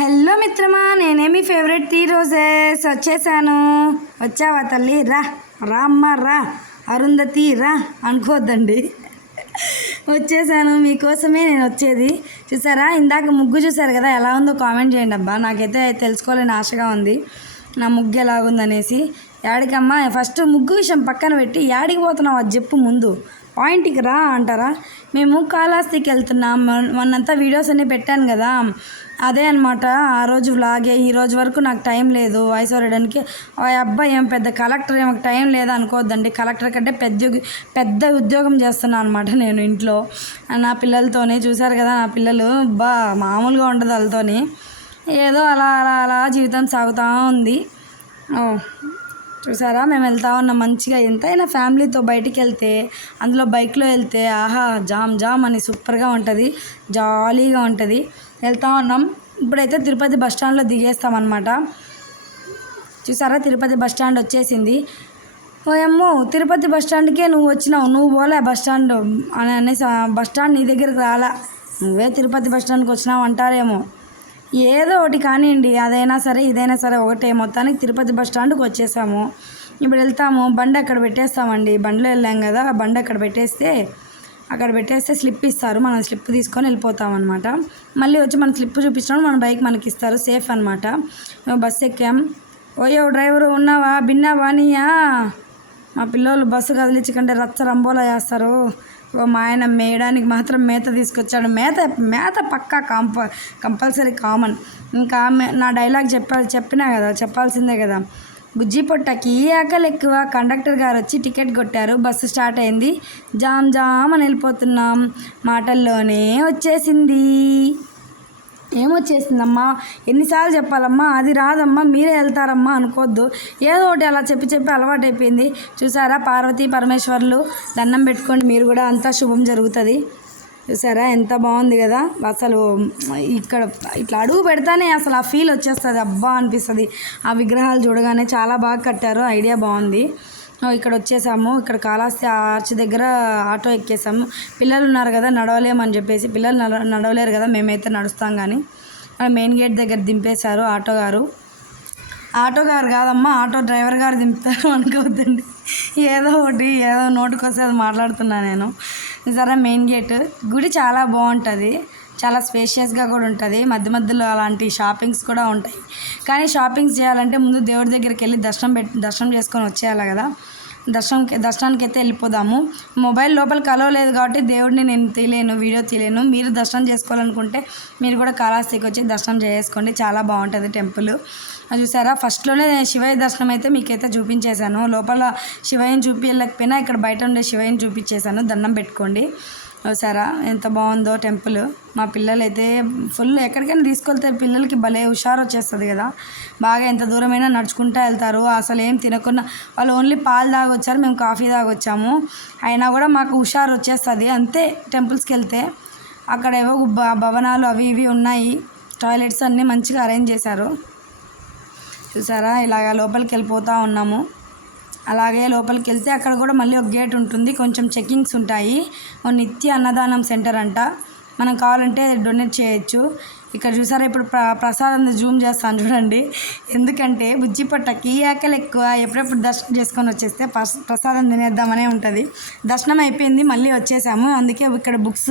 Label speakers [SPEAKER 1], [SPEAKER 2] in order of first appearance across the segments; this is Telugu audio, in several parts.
[SPEAKER 1] హలో మిత్రమా నేనేమి ఫేవరెట్ టీ రోజెస్ వచ్చేసాను వచ్చావా తల్లి? రా. రామ్మ రా. అరుంధతి రా. అనుకోవద్దండి వచ్చేసాను. మీకోసమే నేను వచ్చేది. చూసారా? ఇందాక ముగ్గు చూసారు కదా? ఎలా ఉందో కామెంట్ చేయండి అబ్బా. నాకైతే తెలుసుకోవాలని ఆశగా ఉంది. నా ముగ్గు ఎలాగుందనేసి. యాడికమ్మా ఫస్ట్ ముగ్గు విషయం పక్కన పెట్టి యాడికి పోతున్నావు? అది చెప్పు ముందు. పాయింట్కి రా అంటారా? మేము కాళహస్తికి వెళ్తున్నాం. మొన్నంతా వీడియోస్ అన్నీ పెట్టాను కదా. అదే అనమాట ఆ రోజు వ్లాగే ఈ రోజు వరకు నాకు టైం లేదు. వాయిస్ వరడానికి ఆ అబ్బాయి ఏం పెద్ద కలెక్టర్ ఏమో టైం లేదు అనుకోవద్దండి. కలెక్టర్ కంటే పెద్ద పెద్ద ఉద్యోగం చేస్తున్నాను అనమాట నేను ఇంట్లో. నా పిల్లలతోనే చూశారు కదా నా పిల్లలు. బా మామూలుగా ఉండదు వాళ్ళతోని. ఏదో అలా అలా అలా జీవితం సాగుతూ ఉంది. ఓ చూసారా? మేము వెళ్తా ఉన్నాం మంచిగా. ఎంతైనా ఫ్యామిలీతో బయటికి వెళ్తే అందులో బైక్లో వెళ్తే ఆహా జామ్ జామ్ అని సూపర్గా ఉంటుంది. జాలీగా ఉంటుంది. వెళ్తా ఉన్నాం. ఇప్పుడైతే తిరుపతి బస్ స్టాండ్లో దిగేస్తామన్నమాట. చూసారా? తిరుపతి బస్ స్టాండ్ వచ్చేసింది. ఓయమ్మో తిరుపతి బస్ స్టాండ్కే నువ్వు వచ్చినావు. నువ్వు పోలే బస్ స్టాండ్ అని అనేసి బస్ స్టాండ్ నీ దగ్గరికి రాలా. నువ్వే తిరుపతి బస్ స్టాండ్కి వచ్చినావు అంటారేమో. ఏదో ఒకటి కానివ్వండి అదైనా సరే ఇదైనా సరే ఒకటే. మొత్తానికి తిరుపతి బస్ స్టాండ్కి వచ్చేసాము. ఇప్పుడు వెళ్తాము బండి అక్కడ పెట్టేస్తామండి. బండిలో వెళ్ళాం కదా ఆ బండి అక్కడ పెట్టేస్తే అక్కడ పెట్టేస్తే స్లిప్ ఇస్తారు. మనం స్లిప్ తీసుకొని వెళ్ళిపోతాం అనమాట మళ్ళీ వచ్చి మన స్లిప్ చూపించడం మన బైక్ మనకి ఇస్తారు. సేఫ్ అనమాట మేము బస్సు ఎక్కాం. ఓయో డ్రైవరు ఉన్నావా? బిన్నావా నీయా? మా పిల్లోళ్ళు బస్సు కదిలించకంటే రచ్చ రంబోలా చేస్తారు. మా ఆయన మేయడానికి మాత్రం మేత తీసుకొచ్చాడు. మేత మేత పక్కా కాంప కంపల్సరీ కామన్. ఇంకా నా డైలాగ్ చెప్పాలి చెప్పినా కదా చెప్పాల్సిందే కదా. బుజ్జి పొట్టకి ఆకలి ఎక్కువ? కండక్టర్ గారు వచ్చి టికెట్ కొట్టారు. బస్సు స్టార్ట్ అయింది. జామ్ జామ్ అని వెళ్ళిపోతున్నాం. మాటల్లోనే వచ్చేసింది. ఏమొచ్చేసిందమ్మా? ఎన్నిసార్లు చెప్పాలమ్మా? అది రాదమ్మా మీరే వెళ్తారమ్మా అనుకోవద్దు ఏదో ఒకటి అలా చెప్పి చెప్పి అలవాటు అయిపోయింది చూసారా పార్వతీ పరమేశ్వర్లు దండం పెట్టుకోండి మీరు కూడా అంతా శుభం జరుగుతుంది. చూసారా ఎంత బాగుంది కదా? అసలు ఇక్కడ ఇట్లా అడుగు పెడతానే అసలు ఆ ఫీల్ వచ్చేస్తుంది. అబ్బా అనిపిస్తుంది. ఆ విగ్రహాలు చూడగానే చాలా బాగా కట్టారు. ఐడియా బాగుంది. ఇక్కడ వచ్చేసాము. ఇక్కడ కాళహస్తి ఆర్చ్ దగ్గర ఆటో ఎక్కేసాము. పిల్లలు ఉన్నారు కదా నడవలేమని చెప్పేసి. పిల్లలు నడవలేరు కదా మేమైతే నడుస్తాం కానీ మెయిన్ గేట్ దగ్గర దింపేశారు ఆటో గారు. ఆటో గారు కాదమ్మా ఆటో డ్రైవర్ గారు దింపుతారు అనుకోవద్దండి. ఏదో ఒకటి ఏదో నోటుకొస్తే అది మాట్లాడుతున్నా నేను. సరే మెయిన్ గేట్. గుడి చాలా బాగుంటుంది. చాలా స్పేషియస్గా కూడా ఉంటుంది. మధ్య మధ్యలో అలాంటి షాపింగ్స్ కూడా ఉంటాయి. కానీ షాపింగ్స్ చేయాలంటే ముందు దేవుడి దగ్గరికి వెళ్ళి దర్శనం పెట్టి దర్శనం చేసుకొని వచ్చేయాలి కదా. దర్శనం దర్శనానికి అయితే వెళ్ళిపోదాము. మొబైల్ లోపల కలవలేదు కాబట్టి దేవుడిని నేను తీయలేను వీడియో తీయలేను మీరు దర్శనం చేసుకోవాలనుకుంటే మీరు కూడా కాళహస్తికి వచ్చి దర్శనం చేసుకోండి. చాలా బాగుంటుంది టెంపుల్. అది చూసారా? ఫస్ట్లోనే శివయ్య దర్శనం అయితే మీకైతే చూపించేశాను. లోపల శివయ్యని చూపించలేకపోయినా ఇక్కడ బయట ఉండే శివయ్యని చూపించేశాను. దండం పెట్టుకోండి. చూసారా? ఎంత బాగుందో టెంపుల్. మా పిల్లలు అయితే ఫుల్ ఎక్కడికైనా తీసుకెళ్తే పిల్లలకి భలే హుషారు వచ్చేస్తుంది కదా. బాగా ఎంత దూరమైనా నడుచుకుంటూ వెళ్తారు. అసలు ఏం తినకుండా వాళ్ళు ఓన్లీ పాలు తాగొచ్చారు మేము కాఫీ తాగొచ్చాము. అయినా కూడా మాకు హుషారు వచ్చేస్తుంది అంతే టెంపుల్స్కి వెళ్తే అక్కడ ఏవో భ- భవనాలు అవి ఇవి ఉన్నాయి. టాయిలెట్స్ అన్నీ మంచిగా అరేంజ్ చేశారు. చూసారా? ఇలాగ లోపలికి వెళ్ళిపోతూ ఉన్నాము. అలాగే లోపలికి వెళ్తే అక్కడ కూడా మళ్ళీ ఒక గేట్ ఉంటుంది. కొంచెం చెకింగ్స్ ఉంటాయి. ఓ నిత్య అన్నదానం సెంటర్ అంట. మనం కావాలంటే డొనేట్ చేయొచ్చు. ఇక్కడ చూసారా? ఇప్పుడు ప్ర ప్రసాదం జూమ్ చేస్తాను చూడండి. ఎందుకంటే బుజ్జి పొట్టకి ఆకలి ఎక్కువ. ఎప్పుడెప్పుడు దర్శనం చేసుకొని వచ్చేస్తే ప్రసాదం తినేద్దామనే ఉంటుంది. దర్శనం అయిపోయింది. మళ్ళీ వచ్చేసాము. అందుకే ఇక్కడ బుక్స్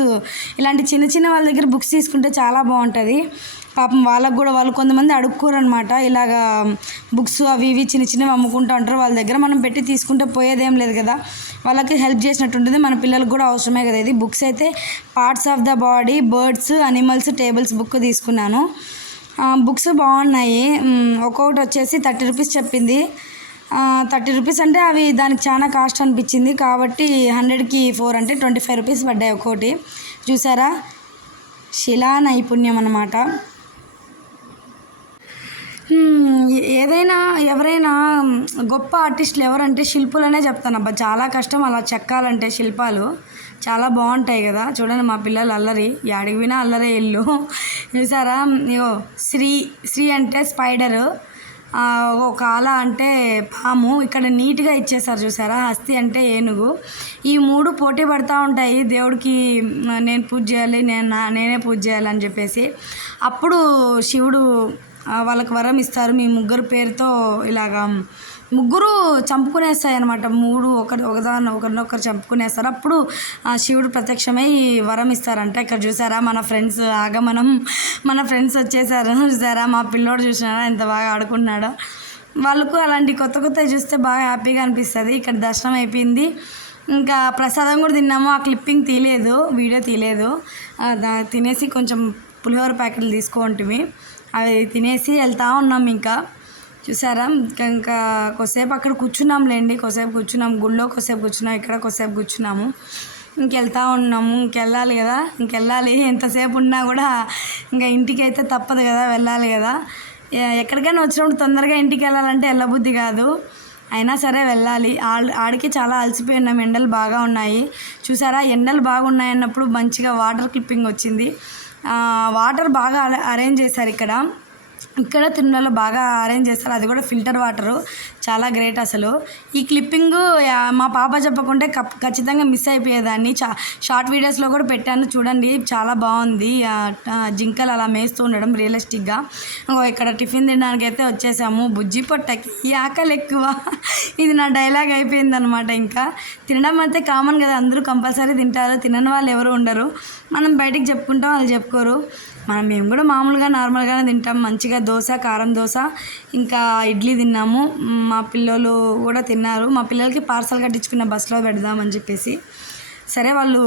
[SPEAKER 1] ఇలాంటి చిన్న చిన్న వాళ్ళ దగ్గర బుక్స్ తీసుకుంటే చాలా బాగుంటుంది. పాపం వాళ్ళకు కూడా వాళ్ళు కొంతమంది అడుక్కోరనమాట ఇలాగ ఇలాగా బుక్స్ అవి ఇవి చిన్న చిన్నవి అమ్ముకుంటూ ఉంటారు. వాళ్ళ దగ్గర మనం పెట్టి తీసుకుంటే పోయేదేం లేదు కదా. వాళ్ళకి హెల్ప్ చేసినట్టు ఉంటుంది మన పిల్లలకు కూడా అవసరమే కదా ఇది. బుక్స్ అయితే parts of the body birds animals tables book తీసుకున్నాను. బుక్స్ బాగున్నాయి. ఒక్కొక్కటి వచ్చేసి థర్టీ రూపీస్ చెప్పింది. థర్టీ రూపీస్ అంటే అవి దానికి చాలా కాస్ట్ అనిపించింది. కాబట్టి హండ్రెడ్కి ఫోర్ అంటే ట్వంటీ ఫైవ్ రూపీస్ పడ్డాయి ఒక్కోటి. చూసారా? శిలా నైపుణ్యం అన్నమాట. ఏదైనా ఎవరైనా గొప్ప ఆర్టిస్టులు ఎవరంటే శిల్పులనే చెప్తాను అబ్బా చాలా కష్టం అలా చెక్కాలంటే శిల్పాలు. చాలా బాగుంటాయి కదా. చూడండి మా పిల్లలు అల్లరి. యాడికి వినా అల్లరే ఇల్లు. చూసారా? ఇగో శ్రీ శ్రీ అంటే స్పైడరు. ఆ, ఒక ఆల అంటే పాము. ఇక్కడ నీట్గా ఇచ్చేసారు చూసారా? హస్తి అంటే ఏనుగు. ఈ మూడు పోటీ పడుతూ ఉంటాయి. దేవుడికి నేను పూజ చేయాలి. నేను నేనే పూజ చేయాలని చెప్పేసి. అప్పుడు శివుడు వాళ్ళకి వరం ఇస్తారు. మీ ముగ్గురు పేరుతో ఇలాగా ముగ్గురు చంపుకునేస్తాయి అనమాట మూడు ఒకరి ఒకదాన్ని ఒకరినొకరు చంపుకునేస్తారు. అప్పుడు ఆ శివుడు ప్రత్యక్షమై వరం ఇస్తారంట. ఇక్కడ చూసారా మన ఫ్రెండ్స్ ఆగమనం. మన ఫ్రెండ్స్ వచ్చేసారు. చూసారా? మా పిల్లోడు చూసినారా ఎంత బాగా ఆడుకుంటున్నాడో. వాళ్ళకు అలాంటి కొత్త కొత్త చూస్తే బాగా హ్యాపీగా అనిపిస్తుంది. ఇక్కడ దర్శనం అయిపోయింది. ఇంకా ప్రసాదం కూడా తిన్నాము. ఆ క్లిప్పింగ్ తీయలేదు. వీడియో తీయలేదు. దా- తినేసి కొంచెం పులిహోర ప్యాకెట్లు తీసుకోంటివి అవి తినేసి వెళ్తూ ఉన్నాం ఇంకా. చూసారా? ఇంకా ఇంకా కొద్దిసేపు అక్కడ కూర్చున్నాంలేండి. కొద్దిసేపు కూర్చున్నాం. గుళ్ళో కొద్దిసేపు కూర్చున్నాం. ఇక్కడ కొద్దిసేపు కూర్చున్నాము. ఇంకెళ్తా ఉన్నాము. ఇంకెళ్ళాలి కదా. ఇంకెళ్ళాలి. ఎంతసేపు ఉన్నా కూడా ఇంకా ఇంటికి అయితే తప్పదు కదా వెళ్ళాలి కదా. ఎక్కడికైనా వచ్చినప్పుడు తొందరగా ఇంటికి వెళ్ళాలంటే వెళ్ళబుద్ధి కాదు. అయినా సరే వెళ్ళాలి. ఆడ ఆడికి చాలా అలసిపోయి ఉన్నాం. ఎండలు బాగా ఉన్నాయి. చూసారా? ఎండలు బాగున్నాయి అన్నప్పుడు మంచిగా వాటర్ క్లిప్పింగ్ వచ్చింది. వాటర్ బాగా అరేంజ్ చేశారు ఇక్కడ. ఇక్కడ తిరుమలలో బాగా అరేంజ్ చేస్తారు. అది కూడా ఫిల్టర్ వాటరు చాలా గ్రేట్ అసలు. ఈ క్లిప్పింగ్ మా పాప చెప్పకుంటే కప్ ఖచ్చితంగా మిస్ అయిపోయేదాన్ని. చా షార్ట్ వీడియోస్లో కూడా పెట్టాను. చూడండి చాలా బాగుంది. జింకలు అలా మేస్తూ ఉండడం రియలిస్టిక్గా. ఇక్కడ టిఫిన్ తినడానికి అయితే వచ్చేసాము. బుజ్జి పొట్టకి ఈ ఆకలి ఎక్కువ. ఇది నా డైలాగ్ అయిపోయిందనమాట ఇంకా. తినడం అయితే కామన్ కదా. అందరూ కంపల్సరీ తింటారు. తినని వాళ్ళు ఎవరు ఉండరు. మనం బయటికి చెప్పుకుంటాం వాళ్ళు చెప్పుకోరు. మనం మేము కూడా మామూలుగా నార్మల్గానే తింటాం. మంచిగా దోశ కారం దోశ ఇంకా ఇడ్లీ తిన్నాము. మా పిల్లలు కూడా తిన్నారు. మా పిల్లలకి పార్సల్ కట్టించుకున్న బస్సులో పెడదామని చెప్పేసి. సరే వాళ్ళు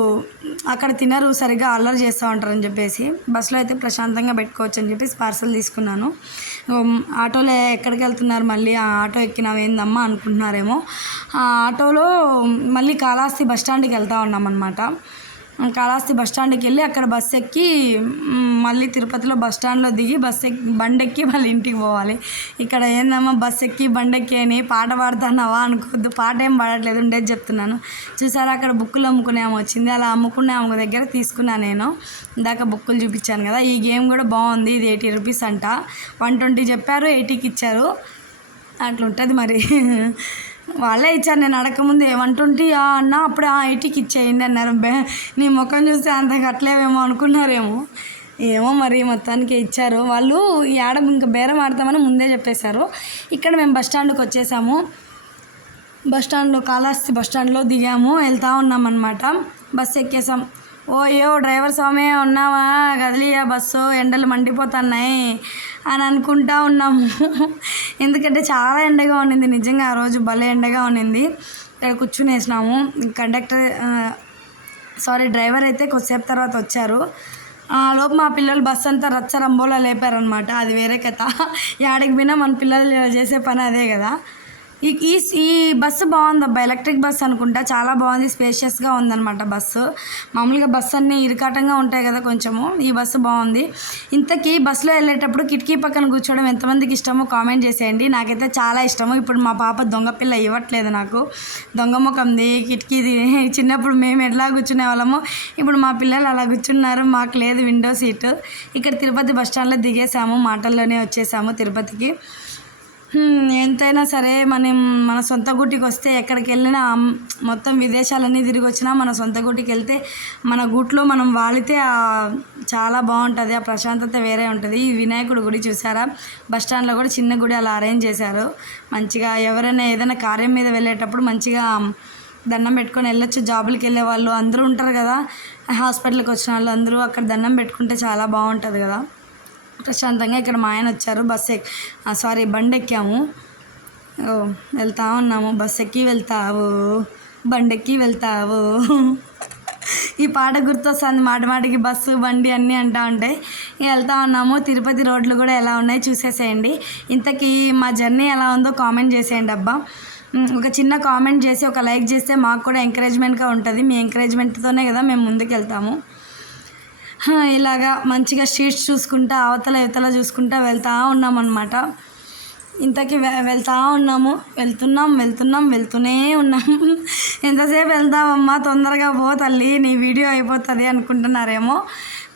[SPEAKER 1] అక్కడ తినరు సరిగ్గా అల్లరి చేస్తూ ఉంటారని చెప్పేసి. బస్సులో అయితే ప్రశాంతంగా పెట్టుకోవచ్చు అని చెప్పేసి పార్సల్ తీసుకున్నాను. ఆటోలో ఎక్కడికి వెళ్తున్నారు? మళ్ళీ ఆ ఆటో ఎక్కినావేందమ్మా అనుకుంటున్నారేమో. ఆ ఆటోలో మళ్ళీ కాళహస్తి బస్ స్టాండ్కి వెళ్తూ ఉన్నాం అనమాట కాళహస్తి బస్ స్టాండ్కి వెళ్ళి అక్కడ బస్ ఎక్కి మళ్ళీ తిరుపతిలో బస్ స్టాండ్లో దిగి బస్ ఎక్కి బండెక్కి మళ్ళీ ఇంటికి పోవాలి. ఇక్కడ ఏందమ్మా బస్ ఎక్కి బండెక్కి అని పాట పాడుతున్నావా అనుకోవద్దు. పాట ఏం పాడట్లేదు ఉండేది చెప్తున్నాను. చూసారా అక్కడ బుక్కులు అమ్ముకునే ఆమె వచ్చింది. అలా అమ్ముకునే ఆమె దగ్గర తీసుకున్నా నేను. ఇందాక బుక్కులు చూపించాను కదా ఈ గేమ్ కూడా బాగుంది ఇది ఎయిటీ రూపీస్ అంట. వన్ ట్వంటీ చెప్పారు ఎయిటీకి ఇచ్చారు. అట్లా ఉంటుంది మరి. వాళ్ళే ఇచ్చారు నేను అడగకముందు వన్ ట్వంటీ అన్న అప్పుడే ఆ ఐటీకి ఇచ్చేయండి అన్నారు. బే నీ ముఖం చూస్తే అంత కట్టలేవేమో అనుకున్నారేమో. ఏమో మరి మొత్తానికి ఇచ్చారు. వాళ్ళు ఈ ఆడ ఇంకా బేరం ఆడతామని ముందే చెప్పేశారు. ఇక్కడ మేము బస్ స్టాండ్కి వచ్చేసాము. బస్ స్టాండ్లో కాళహస్తి బస్ స్టాండ్లో దిగాము వెళ్తా ఉన్నాం అనమాట బస్సు ఎక్కేసాం. ఓ డ్రైవర్ స్వామి ఉన్నావా? కదిలియా బస్సు? ఎండలు మండిపోతున్నాయి అని అనుకుంటా ఉన్నాము. ఎందుకంటే చాలా ఎండగా ఉన్నింది. నిజంగా ఆ రోజు భలే ఎండగా ఉన్నింది. ఇక్కడ కూర్చునేసినాము కండక్టర్ సారీ డ్రైవర్ అయితే కొద్దిసేపు తర్వాత వచ్చారు. ఆ లోపు మా పిల్లలు బస్ అంతా రచ్చ రంబోలా లేపారనమాట అది వేరే కథ. యాడికి పోయినా మన పిల్లలు చేసే పని అదే కదా. ఈ ఈ ఈ బస్సు బాగుంది అబ్బా. ఎలక్ట్రిక్ బస్ అనుకుంటా. చాలా బాగుంది. స్పేషియస్గా ఉందన్నమాట బస్సు. మామూలుగా బస్సు అన్నీ ఇరుకాటంగా ఉంటాయి కదా కొంచెము. ఈ బస్సు బాగుంది. ఇంతకీ బస్సులో వెళ్ళేటప్పుడు కిటికీ పక్కన కూర్చోవడం ఎంతమందికి ఇష్టమో కామెంట్ చేసేయండి. నాకైతే చాలా ఇష్టము. ఇప్పుడు మా పాప దొంగ పిల్ల ఇవ్వట్లేదు నాకు. దొంగ ముఖంది కిటికీది చిన్నప్పుడు మేము ఎట్లా కూర్చునే వాళ్ళము? ఇప్పుడు మా పిల్లలు అలా కూర్చున్నారు. మాకు లేదు విండో సీటు ఇక్కడ తిరుపతి బస్ స్టాండ్లో దిగేసాము మాటల్లోనే వచ్చేసాము తిరుపతికి. ఎంతైనా సరే మనం మన సొంత గుట్టికి వస్తే ఎక్కడికి వెళ్ళినా మొత్తం విదేశాలన్నీ తిరిగి వచ్చినా మన సొంత గుట్టికి వెళ్తే మన గుట్లో మనం వాలితే చాలా బాగుంటుంది ఆ ప్రశాంతత వేరే ఉంటుంది. ఈ వినాయకుడు గుడి చూసారా? బస్ స్టాండ్లో కూడా చిన్న గుడి అలా అరేంజ్ చేశారు. మంచిగా ఎవరైనా ఏదైనా కార్యం మీద వెళ్ళేటప్పుడు మంచిగా దండం పెట్టుకొని వెళ్ళొచ్చు. జాబులకి వెళ్ళే వాళ్ళు అందరూ ఉంటారు కదా హాస్పిటల్కి వచ్చిన వాళ్ళు అందరూ అక్కడ దండం పెట్టుకుంటే చాలా బాగుంటుంది కదా. ప్రశాంతంగా ఇక్కడ మా ఆయన వచ్చారు. బస్ ఎక్ సారీ బండి ఎక్కాము ఓ వెళ్తా ఉన్నాము. బస్ ఎక్కి వెళ్తావు. బండెక్కి వెళ్తావు. ఈ పాట గుర్తొస్తుంది మాట మాటికి. బస్సు బండి అన్నీ అంటూ ఉంటాయి వెళ్తా ఉన్నాము. తిరుపతి రోడ్లు కూడా ఎలా ఉన్నాయి చూసేసేయండి. ఇంతకీ మా జర్నీ ఎలా ఉందో కామెంట్ చేసేయండి అబ్బా. ఒక చిన్న కామెంట్ చేసి ఒక లైక్ చేస్తే మాకు కూడా ఎంకరేజ్మెంట్గా ఉంటుంది. మీ ఎంకరేజ్మెంట్తోనే కదా మేము ముందుకు వెళ్తాము ఇలాగా మంచిగా స్ట్రీట్స్ చూసుకుంటా అవతల ఇవతల చూసుకుంటా వెళ్తూ ఉన్నాం అనమాట ఇంతకీ వె ఉన్నాము. వెళ్తున్నాం వెళ్తున్నాం వెళ్తూనే ఉన్నాం. ఎంతసేపు వెళ్తామమ్మా తొందరగా పో తల్లి నీ వీడియో అయిపోతుంది అనుకుంటున్నారేమో.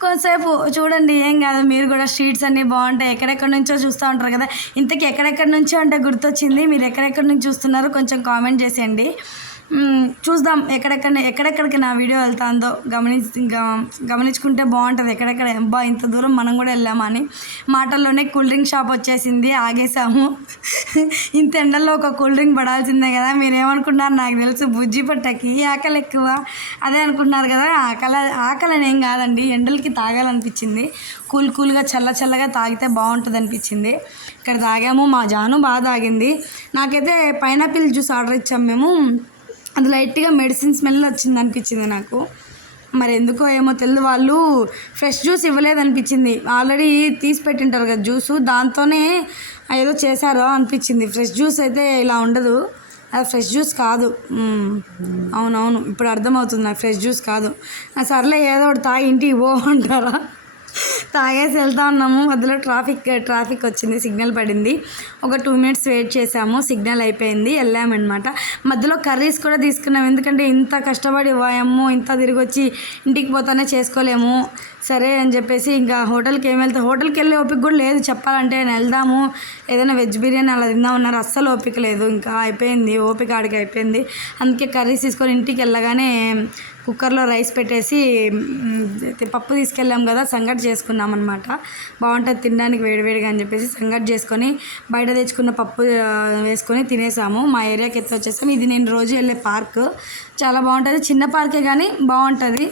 [SPEAKER 1] కొంతసేపు చూడండి ఏం కాదు మీరు కూడా స్ట్రీట్స్ అన్నీ బాగుంటాయి. ఎక్కడెక్కడి నుంచో చూస్తూ ఉంటారు కదా. ఇంతకీ ఎక్కడెక్కడి నుంచో అంటే గుర్తొచ్చింది. మీరు ఎక్కడెక్కడి నుంచి చూస్తున్నారో కొంచెం కామెంట్ చేసేయండి. చూద్దాం ఎక్కడెక్కడ ఎక్కడెక్కడికి నా వీడియో వెళ్తాందో గమనించి గమనించుకుంటే బాగుంటుంది. ఎక్కడెక్కడ అబ్బా ఇంత దూరం మనం కూడా వెళ్ళామని మాటల్లోనే కూల్ డ్రింక్ షాప్ వచ్చేసింది ఆగేసాము. ఇంత ఎండల్లో ఒక కూల్ డ్రింక్ పడాల్సిందే కదా మీరేమనుకున్నారు? నాకు తెలుసు బుజ్జి పట్టకి ఆకలి ఎక్కువ. అదే అనుకుంటున్నారు కదా ఆకలి ఆకలి అని ఏం కాదండి ఎండలకి తాగాలనిపించింది. కూల్ కూల్గా చల్ల చల్లగా తాగితే బాగుంటుంది అనిపించింది ఇక్కడ తాగాము మా జాను బాగా తాగింది. నాకైతే పైనాపిల్ జ్యూస్ ఆర్డర్ ఇచ్చాము మేము. అది లైట్గా మెడిసిన్ స్మెల్ వచ్చింది అనిపించింది నాకు. మరి ఎందుకో ఏమో తెలియదు వాళ్ళు ఫ్రెష్ జ్యూస్ ఇవ్వలేదు అనిపించింది. ఆల్రెడీ తీసి పెట్టింటారు కదా జ్యూసు దాంతోనే ఏదో చేశారో అనిపించింది. ఫ్రెష్ జ్యూస్ అయితే ఇలా ఉండదు. అది ఫ్రెష్ జ్యూస్ కాదు. అవునవును ఇప్పుడు అర్థమవుతుంది నాకు ఫ్రెష్ జ్యూస్ కాదు. సర్లే ఏదో ఒకటి తాగి ఇంటికి పో అంటారా? తాగేసి వెళ్తా ఉన్నాము. మధ్యలో ట్రాఫిక్ ట్రాఫిక్ వచ్చింది సిగ్నల్ పడింది. ఒక టూ మినిట్స్ వెయిట్ చేసాము సిగ్నల్ అయిపోయింది వెళ్ళామన్నమాట. మధ్యలో కర్రీస్ కూడా తీసుకున్నాం. ఎందుకంటే ఇంత కష్టపడి పోయాము ఇంత తిరిగి వచ్చి ఇంటికి పోతానే చేసుకోలేము. సరే అని చెప్పేసి ఇంకా హోటల్కి ఏం వెళ్తే హోటల్కి వెళ్ళే ఓపిక కూడా లేదు. చెప్పాలంటే నేను వెళ్దాము. ఏదైనా వెజ్ బిర్యానీ అలా తిందామన్నారు అస్సలు ఓపిక లేదు. ఇంకా అయిపోయింది. ఓపిక ఆడికి అయిపోయింది. అందుకే కర్రీస్ తీసుకొని ఇంటికి వెళ్ళగానే కుక్కర్లో రైస్ పెట్టేసి పప్పు తీసుకెళ్ళాం కదా సంగటి చేసుకున్నాం అనమాట బాగుంటుంది తినడానికి వేడివేడిగా అని చెప్పేసి సంగటి చేసుకొని బయట తెచ్చుకున్న పప్పు వేసుకొని తినేసాము. మా ఏరియాకి ఎత్తి వచ్చేసాం. ఇది నేను రోజు వెళ్ళే పార్క్. చాలా బాగుంటుంది. చిన్న పార్కే కానీ బాగుంటుంది.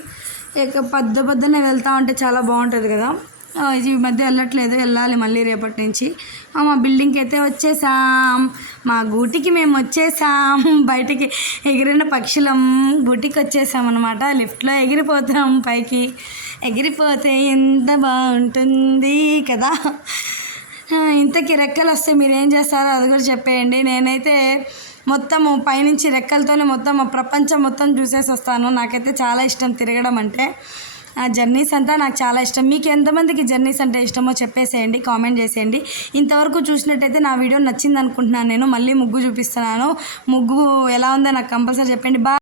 [SPEAKER 1] ఇక పెద్ద పొద్దున్నే వెళ్తూ ఉంటే చాలా బాగుంటుంది కదా. ఈ మధ్య వెళ్ళట్లేదు వెళ్ళాలి మళ్ళీ రేపటి నుంచి. మా బిల్డింగ్కి అయితే వచ్చేసాం. మా గూటికి మేము వచ్చేసాం. బయటికి ఎగిరిన పక్షులం గూటికి వచ్చేసాం అనమాట లిఫ్ట్లో ఎగిరిపోతాం పైకి. ఎగిరిపోతే ఎంత బాగుంటుంది కదా. ఆ, ఇంతకీ రెక్కలు వస్తే మీరు ఏం చేస్తారో అది కూడా చెప్పేయండి. నేనైతే మొత్తము పైనుంచి రెక్కలతోనే మొత్తం ప్రపంచం మొత్తం చూసేసి వస్తాను నాకైతే చాలా ఇష్టం తిరగడం అంటే. జర్నీస్ అంతా నాకు చాలా ఇష్టం. మీకు ఎంతమందికి జర్నీస్ అంటే ఇష్టమో చెప్పేసేయండి కామెంట్ చేసేయండి. ఇంతవరకు చూసినట్టయితే నా వీడియో నచ్చింది అనుకుంటున్నాను నేను మళ్ళీ ముగ్గు చూపిస్తున్నాను. ముగ్గు ఎలా ఉందో నాకు కంపల్సరీ చెప్పండి. బా